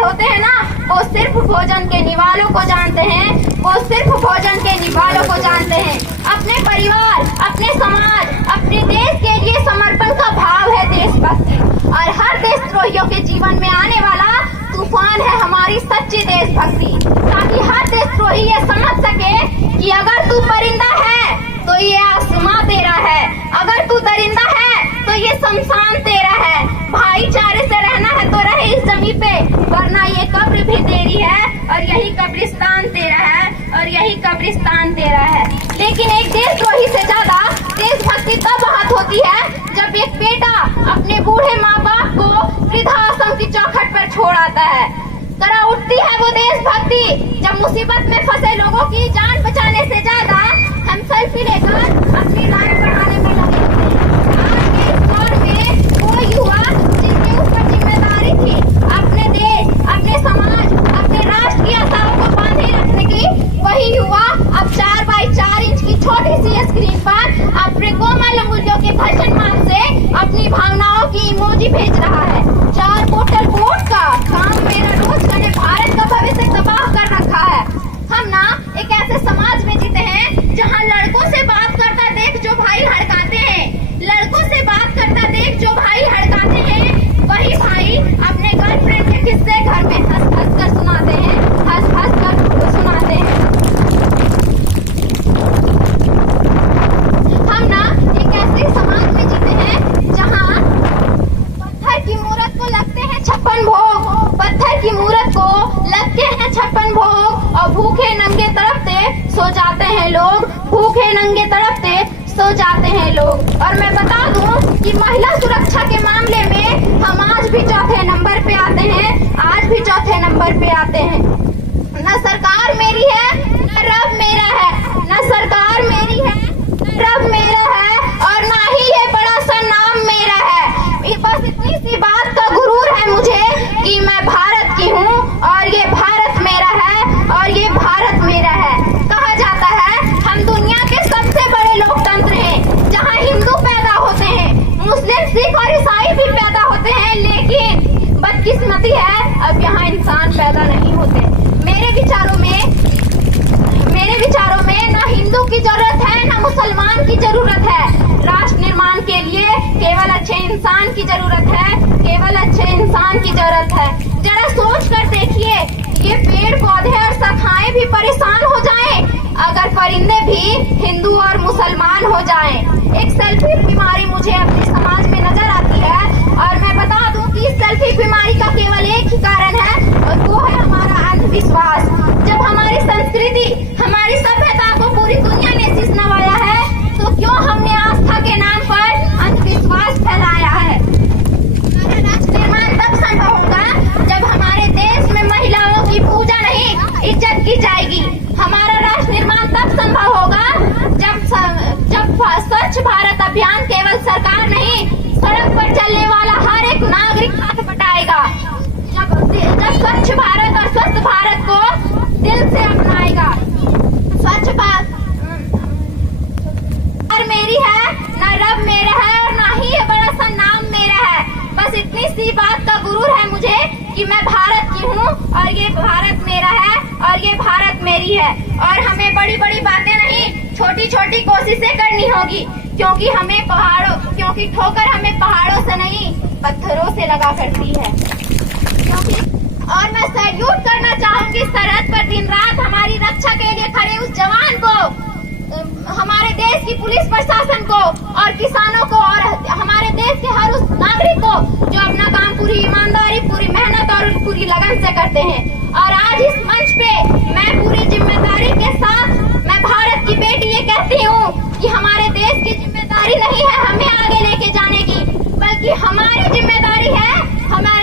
होते हैं ना, वो सिर्फ भोजन के निवालों को जानते हैं, वो सिर्फ भोजन के निवालों को जानते हैं। अपने परिवार, अपने समाज, अपने देश के लिए समर्पण का भाव है देशभक्ति। और हर देशद्रोहियों के जीवन में आने वाला तूफान है हमारी सच्ची देशभक्ति, ताकि हर देशद्रोही ये समझ सके कि अगर तू परिंदा है तो ये आसमां तेरा है, अगर तू दरिंदा है तो ये शमशान तेरा है। भाईचारे से रहना है तो रहे इस जमीन पे, वरना ये कब्र भी तेरी है और यही कब्रिस्तान तेरा है, और यही कब्रिस्तान तेरा है। लेकिन एक देशद्रोही से ज्यादा देशभक्ति तब आहत होती है जब एक बेटा अपने बूढ़े माँ बाप को वृद्धाश्रम की चौखट पर छोड़ आता है। तरह उठती है वो देशभक्ति जब मुसीबत में फंसे लोगों की जान बचाने से ज्यादा हम सेल्फी लेकर अपनी लाइन बढ़ाने में लगे थे। आज के इस दौर में वो युवा जिनके ऊपर जिम्मेदारी थी अपने देश, अपने समाज, अपने राष्ट्र की आशाओं को बांधे रखने की, वही युवा अब 4x4 इंच की छोटी सी स्क्रीन पर अपने कोमल अंगुलियों के भाषण से अपनी भावनाओं की इमोजी भेज रहा है। 4 बोतल वोट का काम मेरा रोज का ने भारत का भविष्य तबाह कर रखा है। हम ना एक ऐसे समाज में जीते हैं जहाँ लड़कों से बात करता देख जो भाई हड़काते हैं, लड़कों से बात करता देख जो भाई हड़काते हैं, वही भाई अपने गर्लफ्रेंड के किस्से घर में हंस हंस कर सुनाते हैं, हंस हंस कर सुनाते हैं। हम ना एक ऐसे समाज में जीते हैं जहाँ पत्थर की मूरत को लगते हैं 56 भोग, पत्थर की मूरत को लगते हैं 56 भोग, और भूखे नंगे तड़पते सो जाते हैं लोग, भूखे नंगे तड़पते सो जाते हैं लोग। और मैं बता दूं कि महिला सुरक्षा के मामले में हम आज भी चौथे नंबर पे आते हैं, आज भी चौथे नंबर पे आते हैं। न सरकार मेरी है न रब मेरा है, न सरकार मेरी है न रब मेरा है, और ना ही ये बड़ा सा नाम मेरा है। बस इतनी सी बात का गुरूर है मुझे कि मैं भारत की हूँ और ये भारत मेरा है, और ये भारत मेरा है। कहा जाता है हम दुनिया के सबसे बड़े लोकतंत्र हैं, जहाँ हिंदू पैदा होते हैं, मुस्लिम, सिख और ईसाई भी पैदा होते हैं, लेकिन बदकिस्मती है अब यहाँ इंसान पैदा नहीं होते। मेरे विचारों में ना हिंदू की जरूरत है ना मुसलमान की जरूरत है। राष्ट्र निर्माण के लिए केवल अच्छे इंसान की जरूरत है, केवल अच्छे इंसान की जरूरत है। जरा सोच कर देखिए, ये पेड़ पौधे और शाखाएं भी परेशान हो जाएं अगर परिंदे भी हिंदू और मुसलमान हो जाएं। एक सेल्फी बीमारी मुझे अपने समाज में नजर आती है, और मैं बता दूं कि इस सेल्फी बीमारी का केवल एक ही कारण है, और वो है हमारा अंधविश्वास। जब हमारी संस्कृति, हमारी सभ्यता को पूरी दुनिया ने शीश नवाया है, तो क्यों हमने आस्था के नाम पर अंधविश्वास फैलाया है। हमारा राष्ट्र निर्माण तब संभव होगा जब हमारे देश में महिलाओं की पूजा नहीं इज्जत की जाएगी। हमारा राष्ट्र निर्माण तब संभव होगा जब स्वच्छ भारत अभियान केवल सरकार नहीं, सड़क पर चलने वाला हर एक नागरिक हाथ बटाएगा। जब स्वच्छ भारत और स्वस्थ भारत को दिल से अपनाएगा। स्वच्छ भारत मेरी है ना रब मेरा है, और ना ही ये बड़ा सा नाम मेरा है। बस इतनी सी बात का गुरूर है मुझे कि मैं भारत की हूँ और ये भारत मेरा है और ये भारत मेरी है। और हमें बड़ी बड़ी बातें नहीं, छोटी छोटी कोशिशें करनी होगी, क्योंकि ठोकर हमें पहाड़ों से नहीं पत्थरों से लगा करती है। और मैं सैल्यूट करना चाहूंगी सरहद पर दिन रात हमारी रक्षा के लिए खड़े उस जवान को, हमारे देश की पुलिस प्रशासन को और किसानों को, और हमारे देश के हर उस नागरिक को जो अपना काम पूरी ईमानदारी, पूरी मेहनत और पूरी लगन से करते हैं। और आज इस मंच पे मैं पूरी जिम्मेदारी के साथ, मैं भारत की बेटी ये कहती हूँ कि हमारे देश की जिम्मेदारी नहीं है हमें आगे लेके जाने की, बल्कि हमारी जिम्मेदारी है हमारे